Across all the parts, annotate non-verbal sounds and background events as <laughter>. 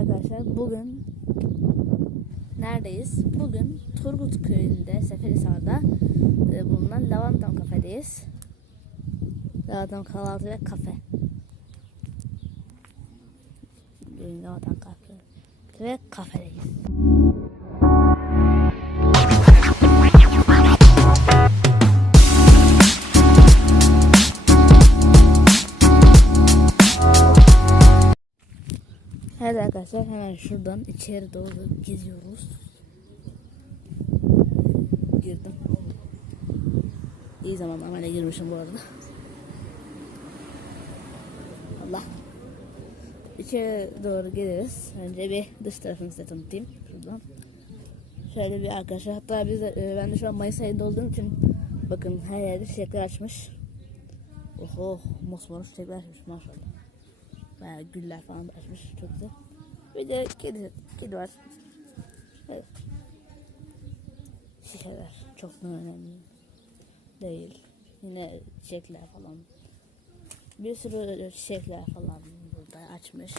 arkadaşlar bugün neredeyiz? Bugün Turgut köyünde Seferihisar'da e, bulunan Lavandam kafedeyiz. Lavandam kahvaltı ve kafe. Lavandam kafe ve kafedeyiz. Arkadaşlar hemen şuradan içeri doğru geziyoruz. Girdim. İyi zaman amele girmişim bu arada. Allah. İçeri doğru geliriz. Önce bir dış tarafını size tanıtayım. Şuradan. Şöyle bir arkadaşlar. Hatta biz de, e, ben de şu an Mayıs ayında olduğum için bakın her yerde çiçekler açmış. Oho mosmor çiçekler açmış maşallah. Bayağı güller falan açmış. Çok güzel. Bir de kedi, kedi var. Evet. Şişeler. Çok da önemli. Değil. Yine çiçekler falan. Bir sürü çiçekler falan burada açmış.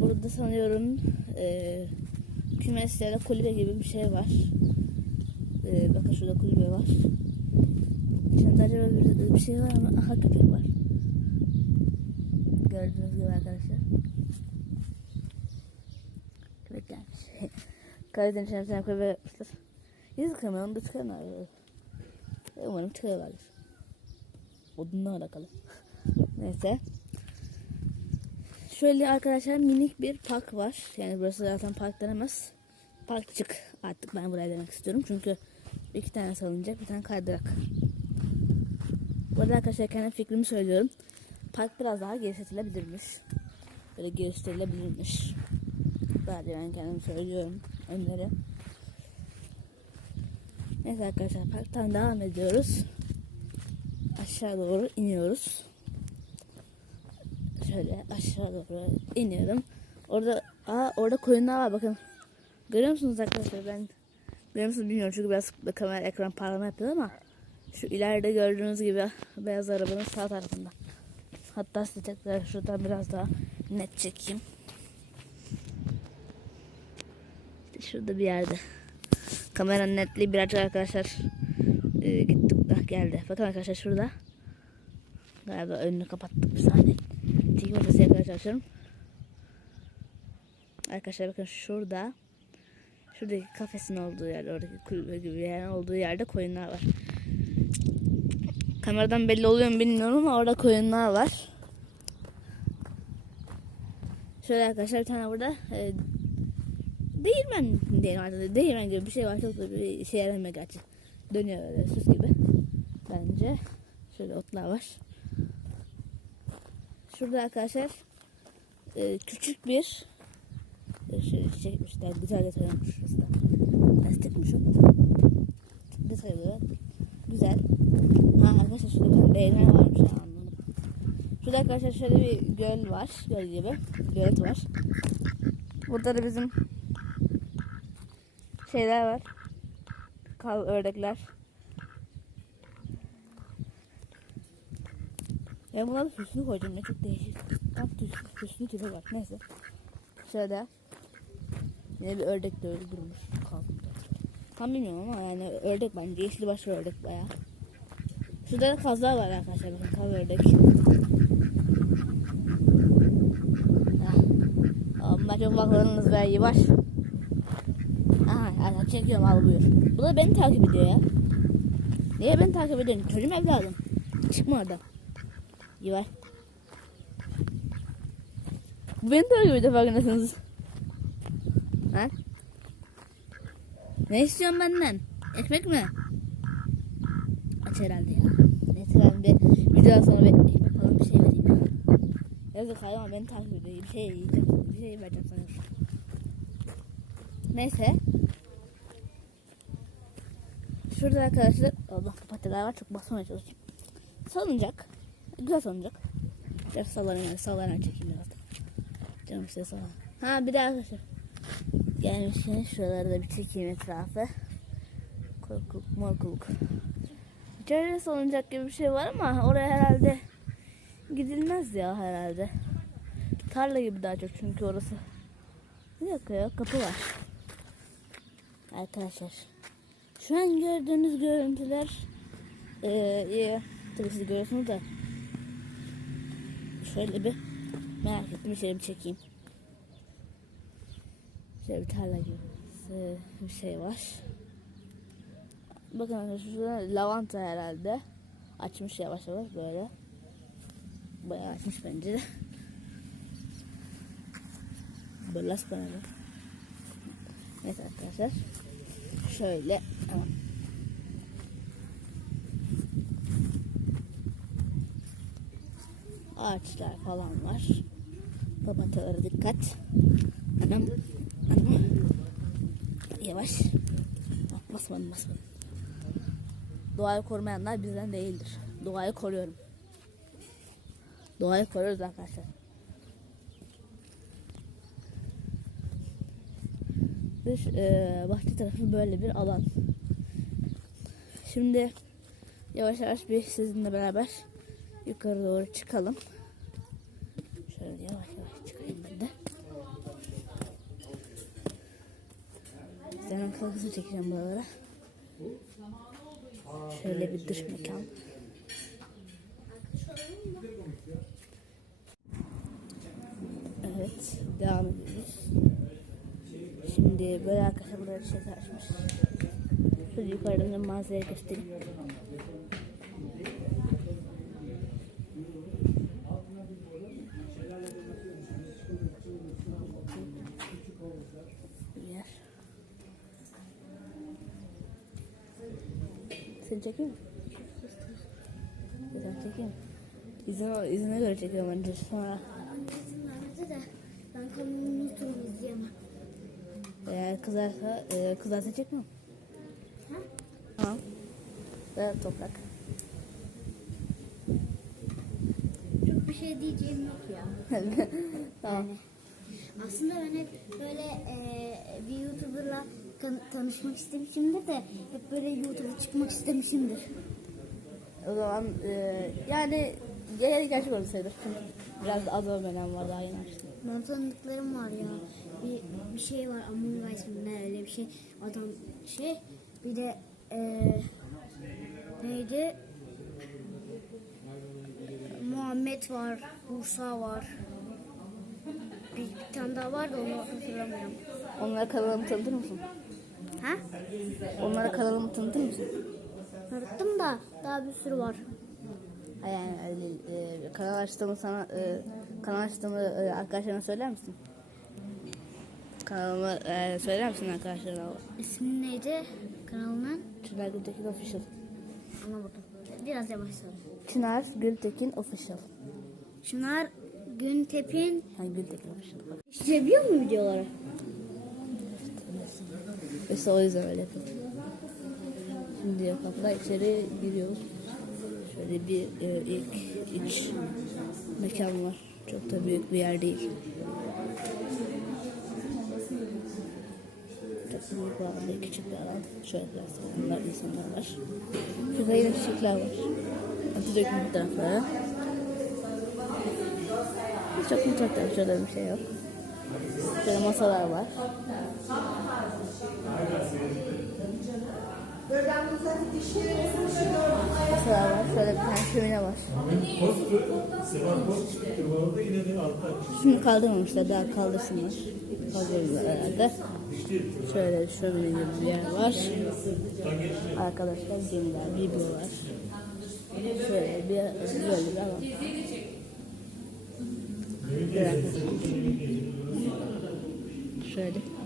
Burada sanıyorum e, kümeslerde kulübe gibi bir şey var. E, bakın şurada kulübe var. İçinde acaba bir, bir şey var ama aha köpek var. Gördüğünüz gibi arkadaşlar. Köpek gelmiş. <laughs> Karadeniz'in içerisine köpek yapmışlar. Ama onu da çıkarlar. Umarım çıkarlardır. Odunla alakalı. <laughs> Neyse. Şöyle arkadaşlar minik bir park var. Yani burası zaten park denemez. Parkçık artık ben buraya demek istiyorum. Çünkü iki tane salınacak bir tane kaydırak. Bu arkadaşlar kendi fikrimi söylüyorum. Park biraz daha genişletilebilirmiş. Böyle geliştirilebilirmiş. Sadece ben kendim söylüyorum. Öneri. Neyse arkadaşlar parktan devam ediyoruz. Aşağı doğru iniyoruz. Şöyle aşağı doğru iniyorum. Orada aa, orada koyunlar var bakın. Görüyor musunuz arkadaşlar ben görüyor musunuz bilmiyorum çünkü biraz kamera ekran parlama yapıyor ama şu ileride gördüğünüz gibi beyaz arabanın sağ tarafında. Hatta size tekrar şuradan biraz daha net çekeyim. İşte şurada bir yerde. Kameranın netliği birazcık arkadaşlar e, gittik ah, geldi. Bakın arkadaşlar şurada. Galiba önünü kapattık bir saniye. Çekim odası yakala çalışıyorum. Arkadaşlar bakın şurada. Şuradaki kafesin olduğu yerde, oradaki yerin olduğu yerde koyunlar var. Kameradan belli oluyor mu bilmiyorum ama orada koyunlar var. Şöyle arkadaşlar bir tane burada e, değirmen diyelim artık. Değirmen gibi bir şey var. Çok da bir işe yaramıyor gerçi. Dönüyor öyle süs gibi. Bence. Şöyle otlar var. Şurada arkadaşlar e, küçük bir e, şöyle çekmişler. Güzel detay olmuş. Lastikmiş o. Güzel. Ha arkadaşlar şurada bir değirmen varmış ya anladım. Şurada arkadaşlar şöyle bir göl var. Göl gibi. Gölet var. Burada da bizim şeyler var. Kal ördekler. Ben bunların süsünü koyacağım. Ne çok değişik. Tam süsünü, süsünü tipi var. Neyse. Şöyle. Yine bir ördek de öyle durmuş. Tam bilmiyorum ama yani ördek bence. Yeşil başlı ördek bayağı. Şurada da var arkadaşlar. Bakın. Ah. Bunlar çok baklarınız ve yavaş. Aha, aha çekiyorum al buyur. Bu da beni takip ediyor ya. Niye beni takip ediyorsun? Çocuğum evladım. Çıkma oradan. Yavaş. Bu beni takip ediyor farkındasınız. Ha? Ne istiyorsun benden? Ekmek mi? Aç herhalde ya. De videodan sonra ekmek falan bir şey vereyim ya. Yazık hayvan beni takip ediyor. Bir şey yiyeceğim. Bir şey vereceğim sana. Neyse. Şurada arkadaşlar Allah papatyalar var çok basmaya çalışayım. Salıncak. Güzel salıncak. Biraz sallanıyor. Sallanan çekeyim biraz. Canım size sallan. Ha bir de arkadaşlar. Gelmişken şuraları da bir çekeyim etrafı. Korkuluk morkuluk. İçeride salıncak gibi bir şey var ama oraya herhalde gidilmez ya herhalde. tarla gibi daha çok çünkü orası. Bir dakika ya kapı var. Arkadaşlar. Şu an gördüğünüz görüntüler iyi. Tabii siz görüyorsunuz da. Şöyle bir merak ettim. Şöyle bir çekeyim. Şöyle bir tarla gibi bir şey var. Bakın arkadaşlar lavanta herhalde. Açmış yavaş yavaş böyle. Bayağı açmış bence de. Böyle las bana da. Evet arkadaşlar. Şöyle. Ağaçlar falan var. Papatyalara dikkat. Anam. Anam. Yavaş. Basmadım basmadım. Doğayı korumayanlar bizden değildir. Doğayı koruyorum. Doğayı koruyoruz arkadaşlar. Bir e, bahçe tarafı böyle bir alan. Şimdi yavaş yavaş bir sizinle beraber yukarı doğru çıkalım. Şöyle yavaş yavaş çıkayım ben de. Senin kalkısını çekeceğim buralara. Şöyle bir dış mekan. Evet, devam ediyoruz. Şimdi böyle arkadaşlar burada bir şey açmış. Şöyle yukarıdan da manzarayı göstereyim. Bir yer. Seni çekeyim mi? Sen çekeyim mi? İzine, göre çekiyorum önce sonra. İzin verdi de ben kanalımı unuturum izleyemem. Eğer kızarsa, e, kızarsa çekmem. Ha? Tamam. Ve toprak. Çok bir şey diyeceğim yok ya. <laughs> tamam. Aslında ben hep böyle e, bir YouTuber'la tan- tanışmak istemişimdir de hep böyle YouTube'a çıkmak istemişimdir. O zaman e, yani geri gerçek oldu sayılır. Çünkü biraz az ömrem var daha yeni açtım. Ben tanıdıklarım var ya. Bir, bir şey var Among Us mı ne öyle bir şey. Adam şey bir de e, neydi? Muhammed var, Musa var. Bir, bir tane daha var da onu hatırlamıyorum. Onlara kanalımı tanıtır mısın? Ha? Onlara kanalımı tanıtır mısın? Tanıttım da daha bir sürü var. Ha, Yani öyle. E, kanal açtığımı sana e, kanal açtığımı e, arkadaşlarına söyler misin? Kanalımı e, söyler misin arkadaşlarına? İsmin neydi kanalının? Çınar Gültekin Official. Anlamadım. Biraz yavaş söyle. Çınar Gültekin Official. Çınar Güntep'in Yani Gültekin Official. Bak. İşleyebiliyor mu videoları? İşte o yüzden öyle yapıyorum. Şimdi yapakla içeri giriyoruz. Şöyle bir e, ilk iç mekan var. Çok da büyük bir yer değil. Çok büyük bir alan küçük bir alan. Şöyle biraz insanlar, insanlar var. Şurada yine çiçekler var. Atatürk'ün bu tarafları. Hiç çok mutfak tabii, şurada bir şey yok. Şöyle masalar var. Masalar var. Şöyle bir tane şömine var. Şunu kaldırmamışlar. Daha kaldırsınlar. Kaldırırlar herhalde. Şöyle şömine gibi bir yer var. Arkadaşlar gemiler, biblo var. Şöyle bir böyle bir alan. Şöyle.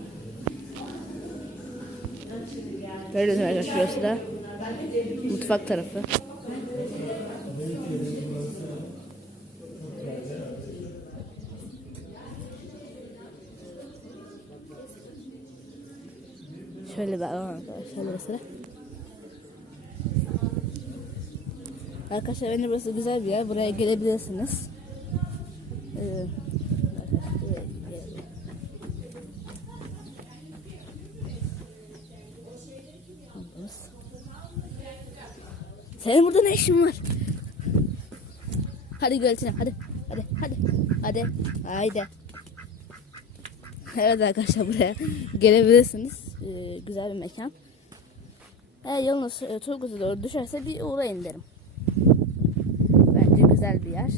Gördüğünüz gibi arkadaşlar şurası da mutfak tarafı. Şöyle alan arkadaşlar burası da. Arkadaşlar bence burası güzel bir yer. Buraya gelebilirsiniz. Ee, arkadaşlar buraya gelelim. Burası. Senin burada ne işin var? Hadi göletine hadi. hadi hadi hadi haydi. Evet arkadaşlar buraya gelebilirsiniz. Ee, güzel bir mekan. Eğer yolunuz e, Turgut'a doğru düşerse bir uğrayın derim. Bence güzel bir yer.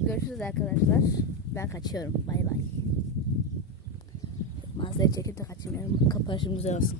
Görüşürüz arkadaşlar. Ben kaçıyorum. Bay bay. Mağazaya çekip de kaçmıyorum. Kapanışım güzel olsun.